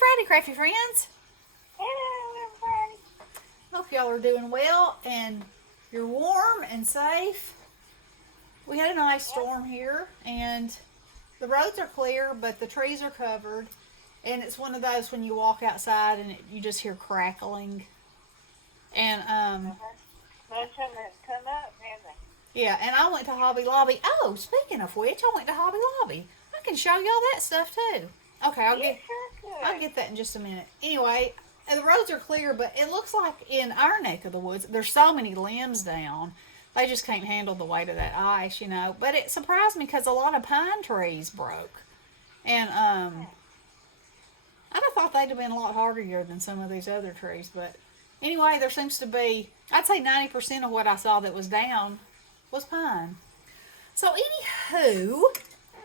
Friday, crafty friends. Hello, everybody. Hope y'all are doing well and you're warm and safe. We had a nice Yep. storm here and the roads are clear, but the trees are covered. And it's one of those when you walk outside and you just hear crackling. And Uh-huh. Sunshine has come up, hasn't yeah, and I went to Hobby Lobby. Oh, speaking of which, I went to Hobby Lobby. I can show y'all that stuff too. Okay, it? You sure I'll could. get that in just a minute. Anyway, the roads are clear, but it looks like in our neck of the woods, there's so many limbs down. They just can't handle the weight of that ice. But it surprised me because a lot of pine trees broke. And I'd have thought they'd have been a lot hardier than some of these other trees. But anyway, there seems to be, I'd say 90% of what I saw that was down was pine. So, anywho,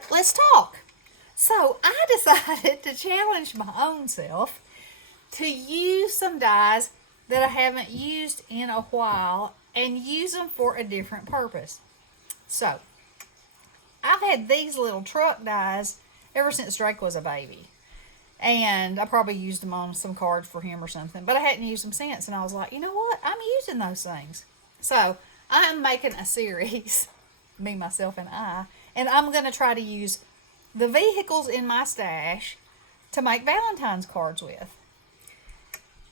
let's talk. So, I decided to challenge my own self to use some dies that I haven't used in a while and use them for a different purpose. So, I've had these little truck dies ever since Drake was a baby. And I probably used them on some cards for him or something, but I hadn't used them since. And I was like, you know what? I'm using those things. So, I'm making a series, me, myself, and I'm going to try to use the vehicles in my stash to make Valentine's cards with.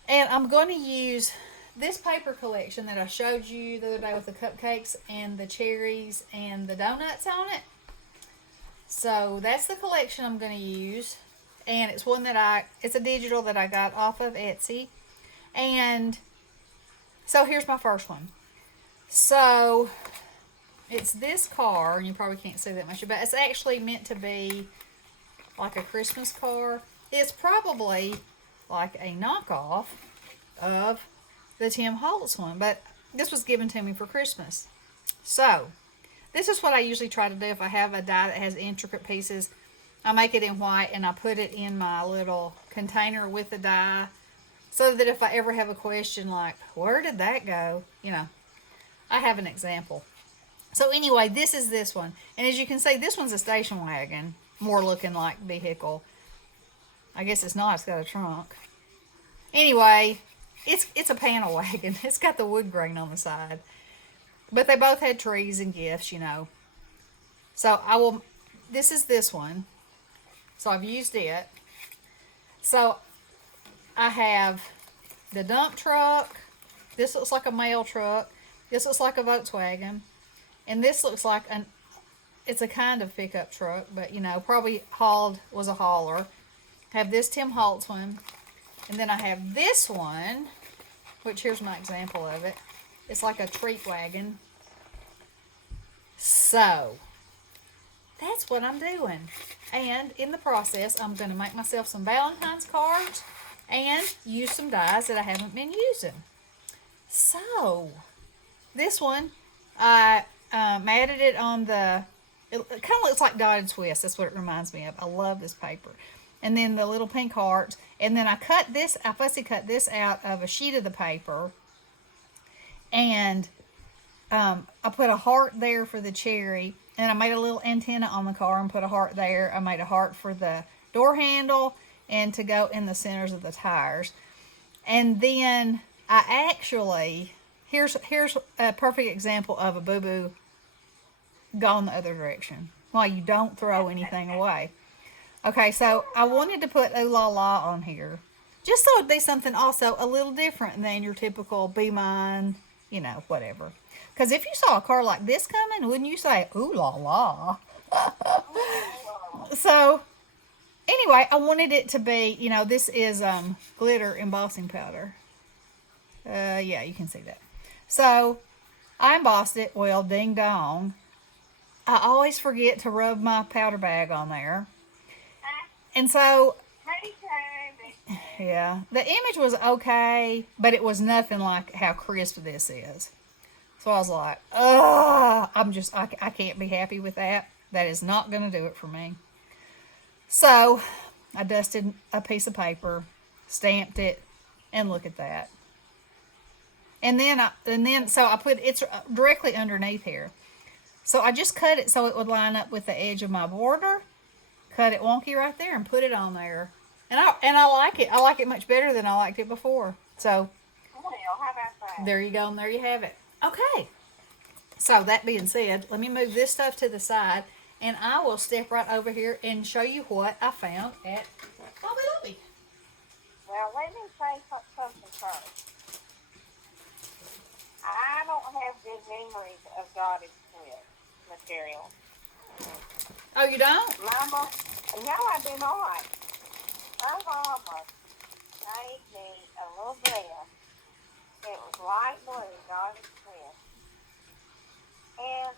And I'm going to use this paper collection that I showed you the other day with the cupcakes and the cherries and the donuts on it. So that's the collection I'm going to use. And it's one that it's a digital that I got off of Etsy. And so here's my first one. So it's this card, and you probably can't see that much, but it's actually meant to be like a Christmas card. It's probably like a knockoff of the Tim Holtz one, but this was given to me for Christmas. So, this is what I usually try to do if I have a die that has intricate pieces. I make it in white and I put it in my little container with the die so that if I ever have a question like, where did that go? I have an example. So anyway, this is this one. And as you can see, this one's a station wagon, more looking like vehicle. I guess it's not, it's got a trunk. Anyway, it's a panel wagon. It's got the wood grain on the side. But they both had trees and gifts. So this is this one. So I've used it. So I have the dump truck. This looks like a mail truck. This looks like a Volkswagen. And this looks like it's a kind of pickup truck, but probably was a hauler. I have this Tim Holtz one. And then I have this one, which here's my example of it. It's like a treat wagon. So, that's what I'm doing. And in the process, I'm going to make myself some Valentine's cards and use some dies that I haven't been using. So, this one, I matted it on it kind of looks like dotted Swiss. That's what it reminds me of. I love this paper. And then the little pink hearts. And then I fussy cut this out of a sheet of the paper. And I put a heart there for the cherry. And I made a little antenna on the car and put a heart there. I made a heart for the door handle and to go in the centers of the tires. And then I actually, here's a perfect example of a boo-boo gone the other direction. Why you don't throw anything away. Okay, so I wanted to put ooh la la on here. Just so it'd be something also a little different than your typical be mine, whatever. Because if you saw a car like this coming, wouldn't you say ooh la la? So, anyway, I wanted it to be, this is glitter embossing powder. Yeah, you can see that. So, I embossed it. Well, ding dong. I always forget to rub my powder bag on there. And so, yeah, the image was okay, but it was nothing like how crisp this is. So I was like, ugh, I can't be happy with that. That is not going to do it for me. So I dusted a piece of paper, stamped it, and look at that. And then so I put it's directly underneath here. So I just cut it so it would line up with the edge of my border. Cut it wonky right there and put it on there. I like it. I like it much better than I liked it before. So Well, how about that? there you go, and there you have it. Okay. So that being said, let me move this stuff to the side, and I will step right over here and show you what I found at Hobby Lobby. Well, let me say something first. I don't have good memories of dotted twist material. Oh, you don't? Mama, no, I do not. My mama made me a little dress. It was light blue, dotted twist. And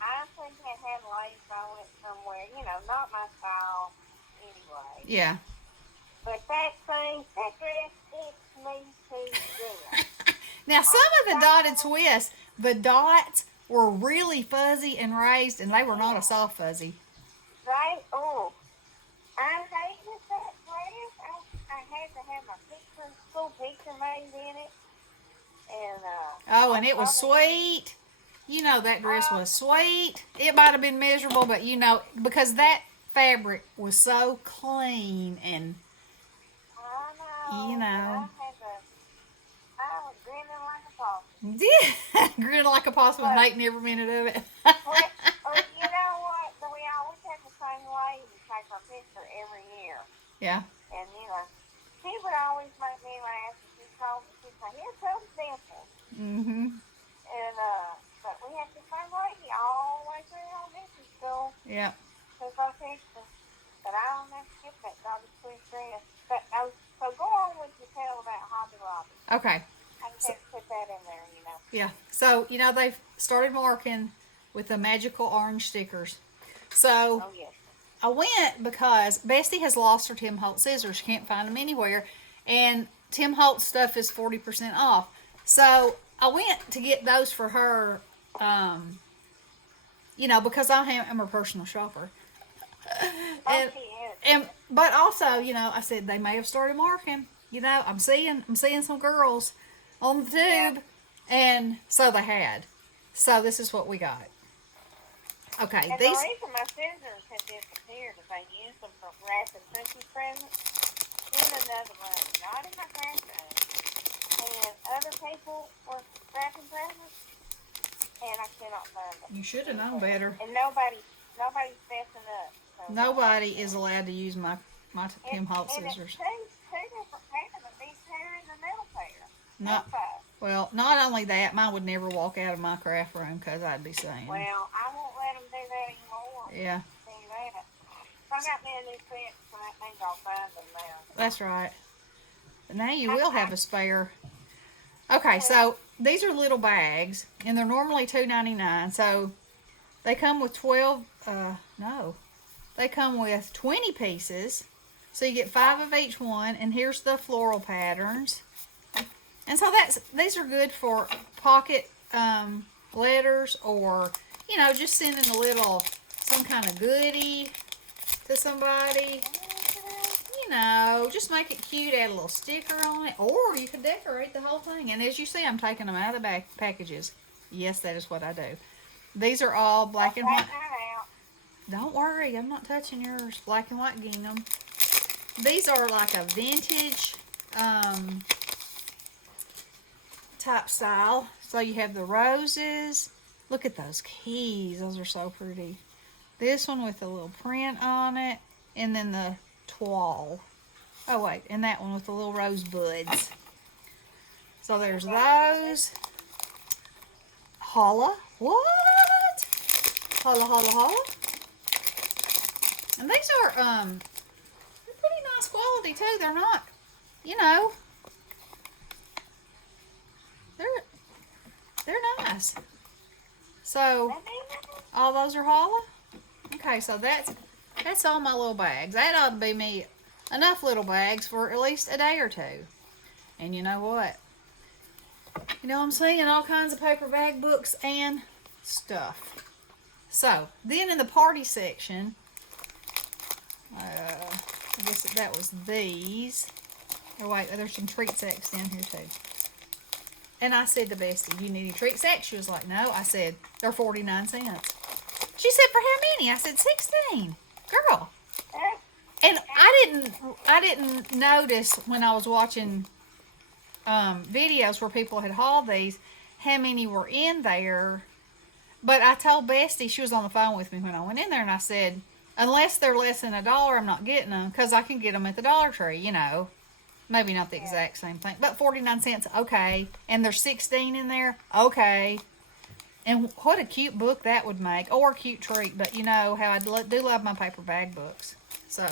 I think it had lace on it somewhere. You know, not my style anyway. Yeah. But that dress fits me to death. Now, some of the dotted twists, the dots were really fuzzy and raised, and they were not a soft fuzzy. Right? Oh, I hated that dress. I had to have my school picture made in it. And, oh, and it was sweet. You know that dress was sweet. It might have been miserable, but you know, because that fabric was so clean and, you know. I was grinning like a possum. Yeah, grin like a possum and hating every minute of it. Well, you know what? We always have the same way. We take our picture every year. Yeah. And, you know, she would always make me laugh. And she'd say, here's some samples. Mm-hmm. And, but we have the same lady all the way through elementary school. Yeah. Took our picture. But I don't have to get that dotted twist dress. But, so go on with your tale about Hobby Lobby. Okay. I just have to put that in there, you know. Yeah. So, you know, they've started marking with the magical orange stickers. So, Oh, yes. I went because Bestie has lost her Tim Holtz scissors. She can't find them anywhere. And Tim Holtz stuff is 40% off. So, I went to get those for her, you know, because I am a personal shopper. But also, you know, I said they may have started marking. You know, I'm seeing some girls on the tube, and so they had. So this is what we got. Okay, And these. the reason my scissors had disappeared is I used them for wrapping Christmas presents in another room, not in my classroom. And other people were wrapping presents, and I cannot find them. You should have known better. And nobody's messing up. So Nobody is allowed to use my Tim Holtz and scissors. It's two different pairs, a big pair and a middle pair. Not well. Not only that, mine would never walk out of my craft room because I'd be saying. Well, I won't let them do that anymore. Yeah. See that? If I got me a new set, so that means I'll find them now. That's right. But now you will have a spare. Okay, so these are little bags, and they're normally $2.99. So they come with 12. They come with 20 pieces. So you get 5 of each one, and here's the floral patterns. And so these are good for pocket letters, or you know, just sending some kind of goodie to somebody. You know, just make it cute, add a little sticker on it, or you could decorate the whole thing. And as you see, I'm taking them out of the packages. Yes, that is what I do. These are all black and white. Don't worry, I'm not touching yours. Black and white gingham. These are like a vintage type style. So you have the roses. Look at those keys. Those are so pretty. This one with a little print on it. And then the toile. Oh, wait. And that one with the little rosebuds. So there's those. Holla. What? Holla, holla, holla. And these are, they're pretty nice quality too. They're not, you know, they're nice. So, all those are holla? Okay, so that's all my little bags. That ought to be me enough little bags for at least a day or two. And you know what? You know, I'm seeing all kinds of paper bag books and stuff. So, then in the party section, I guess that was these. Oh wait, there's some treat sacks down here too. And I said to Bestie, "You need any treat sacks?" She was like, "No." I said, "They're 49 cents." She said, "For how many?" I said, 16. Girl. And I didn't notice when I was watching videos where people had hauled these how many were in there. But I told Bestie, she was on the phone with me when I went in there, and I said, unless they're less than $1, I'm not getting them, because I can get them at the Dollar Tree, you know. Maybe not the exact same thing, but 49 cents, okay. And there's 16 in there, okay. And what a cute book that would make, or a cute treat. But you know how I do love my paper bag books. So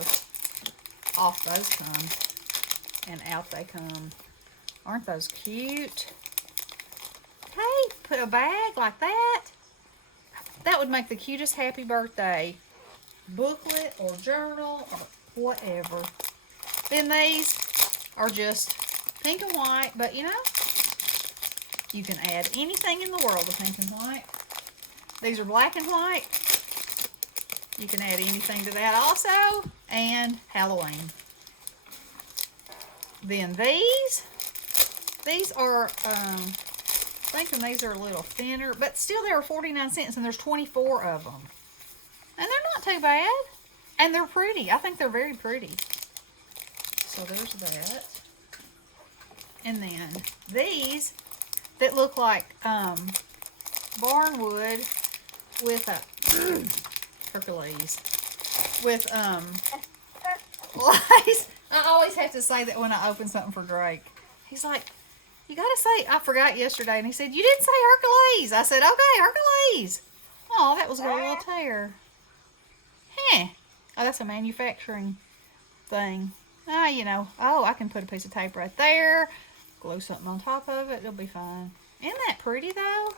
off those come, and out they come. Aren't those cute? Okay, put a bag like that. That would make the cutest happy birthday booklet or journal or whatever. Then these are just pink and white, but you know, you can add anything in the world to pink and white. These are black and white. You can add anything to that also, and Halloween. Then these are, thinking these are a little thinner, but still they were 49 cents, and there's 24 of them. And they're not too bad. And they're pretty. I think they're very pretty. So there's that. And then these that look like barnwood with a Hercules with lice. I always have to say that when I open something for Drake. He's like, you gotta say, I forgot yesterday, and he said, you didn't say Hercules. I said, okay, Hercules. Oh, that was a little tear. Heh. Oh, that's a manufacturing thing. Ah, you know, oh, I can put a piece of tape right there, glue something on top of it, it'll be fine. Isn't that pretty, though?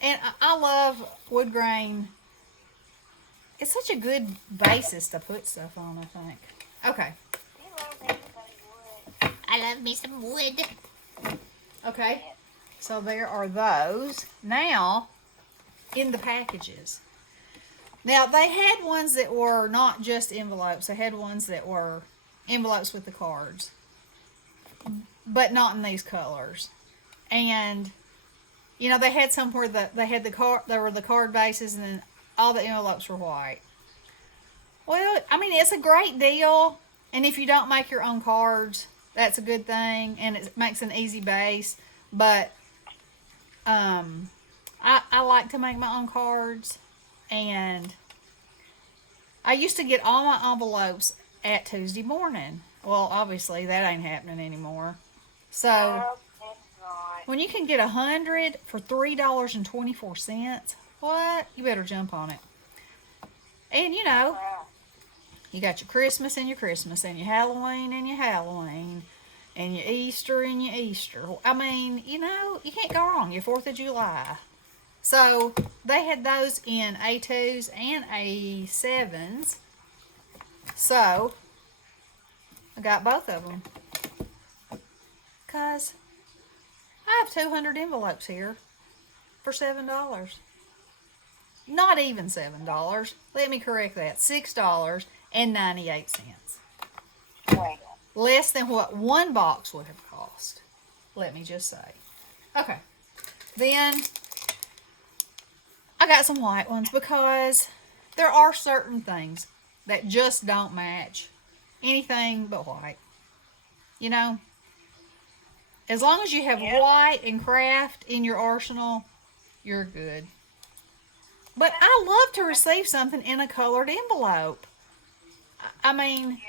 And I love wood grain. It's such a good basis to put stuff on, I think. Okay. I love me some wood. Okay, so there are those. Now, in the packages. Now, they had ones that were not just envelopes. They had ones that were envelopes with the cards. But not in these colors. And, you know, they had some where they had the card, there were the card bases, and then all the envelopes were white. Well, I mean, it's a great deal. And if you don't make your own cards, that's a good thing, and it makes an easy base. But I like to make my own cards, and I used to get all my envelopes at Tuesday morning. Well, obviously that ain't happening anymore. So when you can get 100 for $3.24, what? You better jump on it. And you know, you got your Christmas, and your Halloween, and your Halloween, and your Easter, and your Easter. I mean, you know, you can't go wrong. Your 4th of July. So they had those in A2s and A7s. So I got both of them. Because I have 200 envelopes here for $7. Not even $7. Let me correct that. $6.98. Less than what one box would have cost. Let me just say. Okay. Then I got some white ones because there are certain things that just don't match anything but white. You know? As long as you have white and craft in your arsenal, you're good. But I love to receive something in a colored envelope. I mean,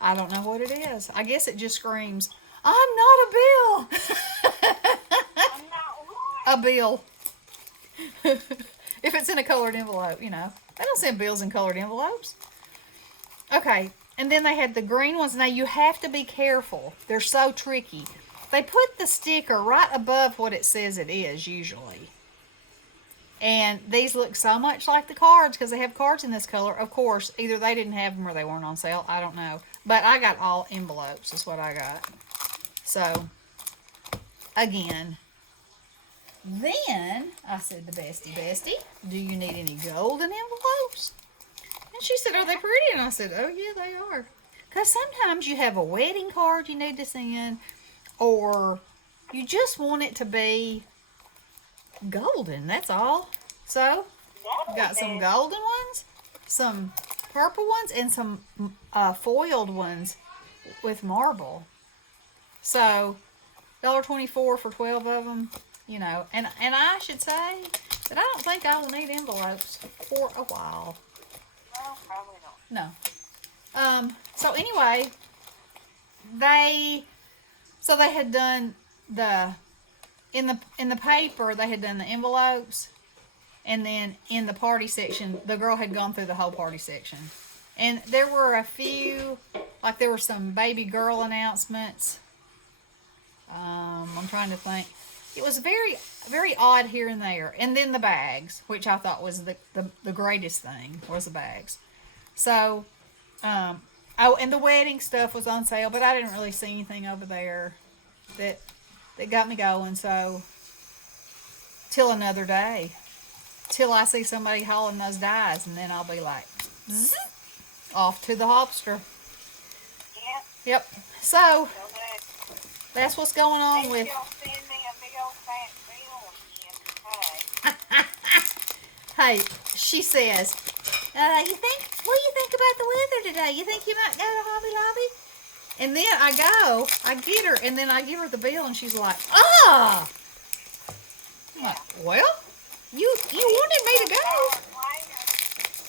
I don't know what it is. I guess it just screams, I'm not a bill. I'm not what? A bill. If it's in a colored envelope, you know. They don't send bills in colored envelopes. Okay, and then they had the green ones. Now, you have to be careful. They're so tricky. They put the sticker right above what it says it is, usually. And these look so much like the cards because they have cards in this color. Of course, either they didn't have them or they weren't on sale. I don't know. But I got all envelopes is what I got. So, again. Then, I said to Bestie, do you need any golden envelopes? And she said, are they pretty? And I said, oh yeah, they are. Because sometimes you have a wedding card you need to send, or you just want it to be golden, that's all. So, got some golden ones, some purple ones and some foiled ones with marble. So $1.24 for 12 of them, you know. And I should say that I don't think I will need envelopes for a while. No, probably not. No. So anyway, they had done in the paper they had done the envelopes, and then in the party section the girl had gone through the whole party section, and there were a few, like there were some baby girl announcements. I'm trying to think. It was very, very odd here and there. And then the bags, which I thought was the greatest thing, was the bags. So, oh, and the wedding stuff was on sale, but I didn't really see anything over there that got me going. So, till another day. Till I see somebody hauling those dies, and then I'll be like, zzz, off to the hopster. Yep. So, that's what's going on with. Send me a big old fat bill again. Hey, she says, what do you think about the weather today? You think you might go to Hobby Lobby? And then I get her, and then I give her the bill, and she's like, ah! I'm like, well, you wanted me to go.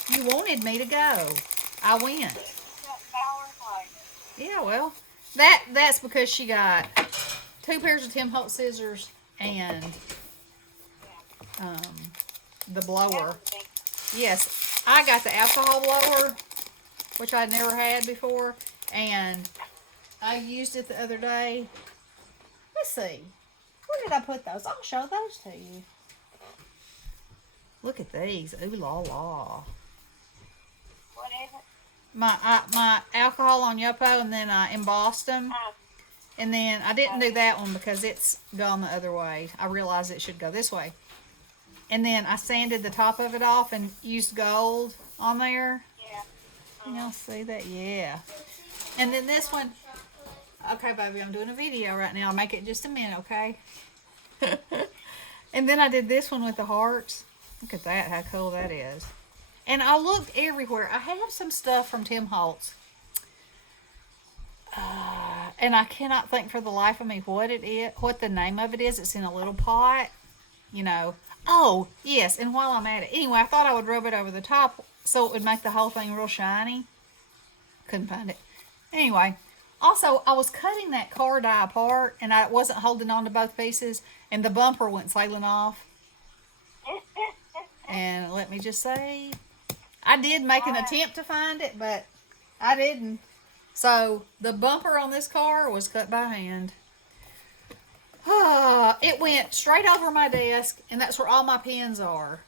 You wanted me to go. I went. Yeah, well, that's because she got 2 pairs of Tim Holtz scissors and the blower. Yes, I got the alcohol blower, which I'd never had before, and I used it the other day. Let's see. Where did I put those? I'll show those to you. Look at these. Ooh la la. What is it? My alcohol on Yopo, and then I embossed them. And then I didn't do that one because it's gone the other way. I realized it should go this way. And then I sanded the top of it off and used gold on there. Yeah. Can y'all see that? Yeah. And then this one. Okay, baby, I'm doing a video right now. I'll make it just a minute, okay? And then I did this one with the hearts. Look at that, how cool that is. And I looked everywhere. I have some stuff from Tim Holtz. And I cannot think for the life of me what it is, what the name of it is. It's in a little pot, you know. Oh, yes, and while I'm at it. Anyway, I thought I would rub it over the top so it would make the whole thing real shiny. Couldn't find it. Anyway, also, I was cutting that car die apart, and I wasn't holding on to both pieces, and the bumper went sailing off. And let me just say, I did make an attempt to find it, but I didn't. So, the bumper on this car was cut by hand. It went straight over my desk, and that's where all my pens are.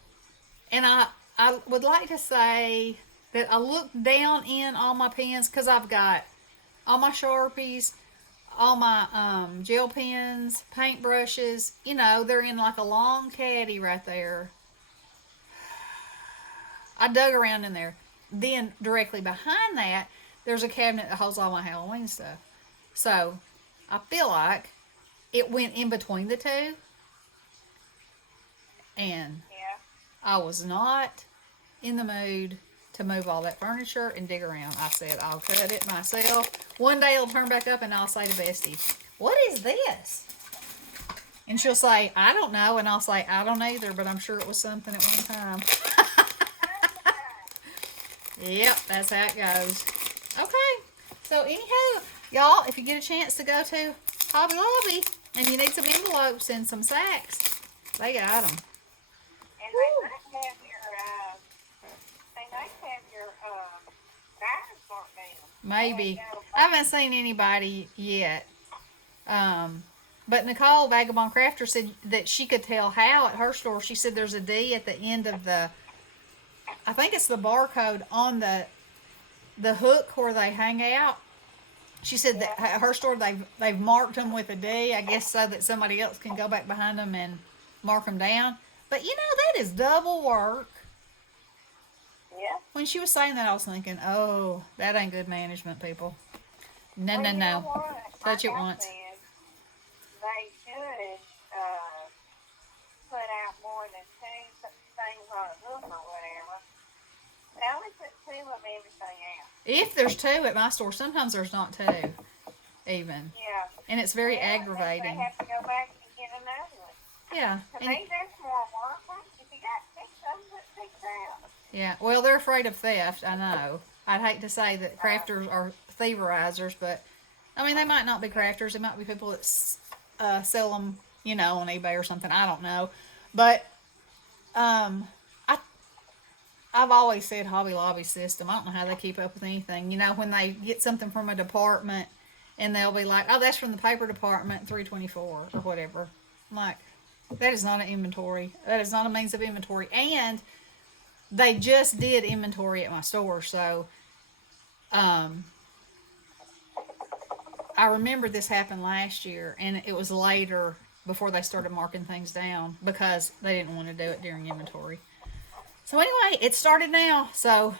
And I would like to say that I looked down in all my pens, because I've got all my Sharpies, all my gel pens, paint brushes. You know, they're in like a long caddy right there. I dug around in there. Then, directly behind that, there's a cabinet that holds all my Halloween stuff. So, I feel like it went in between the two. And I was not in the mood to move all that furniture and dig around. I said, I'll cut it myself. One day it'll turn back up and I'll say to Bestie, what is this? And she'll say, I don't know. And I'll say, I don't either, but I'm sure it was something at one time. Yep, that's how it goes. Okay, so anywho, y'all, if you get a chance to go to Hobby Lobby and you need some envelopes and some sacks, they got them. And they might have your guidance marked down. Maybe. I haven't seen anybody yet. But Nicole, Vagabond Crafter, said that she could tell how at her store. She said there's a D at the end of the, I think it's the barcode on the hook where they hang out. She said that at her store they've marked them with a D, I guess, so that somebody else can go back behind them and mark them down. But you know, that is double work. Yeah. When she was saying that, I was thinking, oh, that ain't good management, people. No, Well, no, you no. know what? Touch it Like I once. said, they should put out more than 2 things on a hook or whatever. They only put 2 of everything out. If there's 2 at my store, sometimes there's not 2 even. Yeah. And it's very Well, I guess aggravating. they have to go back and get another one. Yeah. To me, there's more work. If you got 6 of them, put 6 out. Yeah. Well, they're afraid of theft. I know. I'd hate to say that crafters are thieverizers, but I mean, they might not be crafters. They might be people that sell them, on eBay or something. I don't know. But I've always said Hobby Lobby system. I don't know how they keep up with anything. When they get something from a department and they'll be like, oh, that's from the paper department, 324 or whatever. I'm like, that is not an inventory. That is not a means of inventory. And they just did inventory at my store, so I remember this happened last year, and it was later before they started marking things down because they didn't want to do it during inventory. So anyway, it started now. So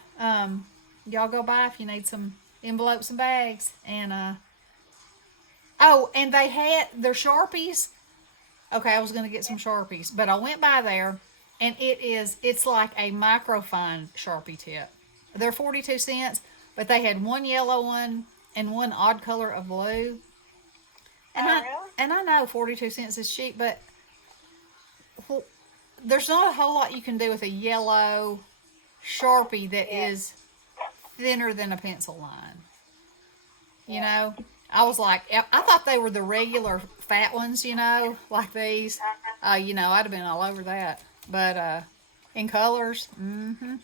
y'all go by if you need some envelopes and bags. And and they had their Sharpies. Okay, I was gonna get some Sharpies, but I went by there, and it's like a microfine Sharpie tip. They're 42 cents, but they had one yellow one and one odd color of blue. And really? I know 42 cents is cheap, but there's not a whole lot you can do with a yellow Sharpie that is thinner than a pencil line. I was like, I thought they were the regular fat ones, like these. I'd have been all over that. But in colors,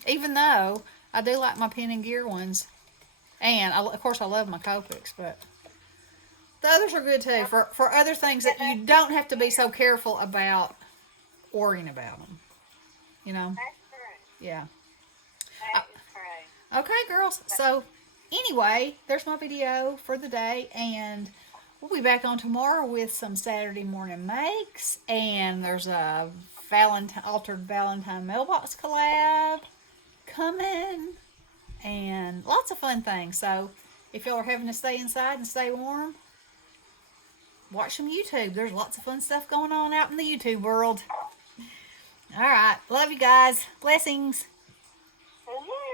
even though I do like my Pen and Gear ones. And, of course, I love my Copics, but the others are good, too, for other things that you don't have to be so careful about worrying about them. That's true. Yeah. That is true. Okay, girls. So, anyway, there's my video for the day, and we'll be back on tomorrow with some Saturday morning makes, and there's a altered Valentine mailbox collab coming. And lots of fun things. So if y'all are having to stay inside and stay warm, watch some YouTube. There's lots of fun stuff going on out in the YouTube world. All right. Love you guys. Blessings. See you.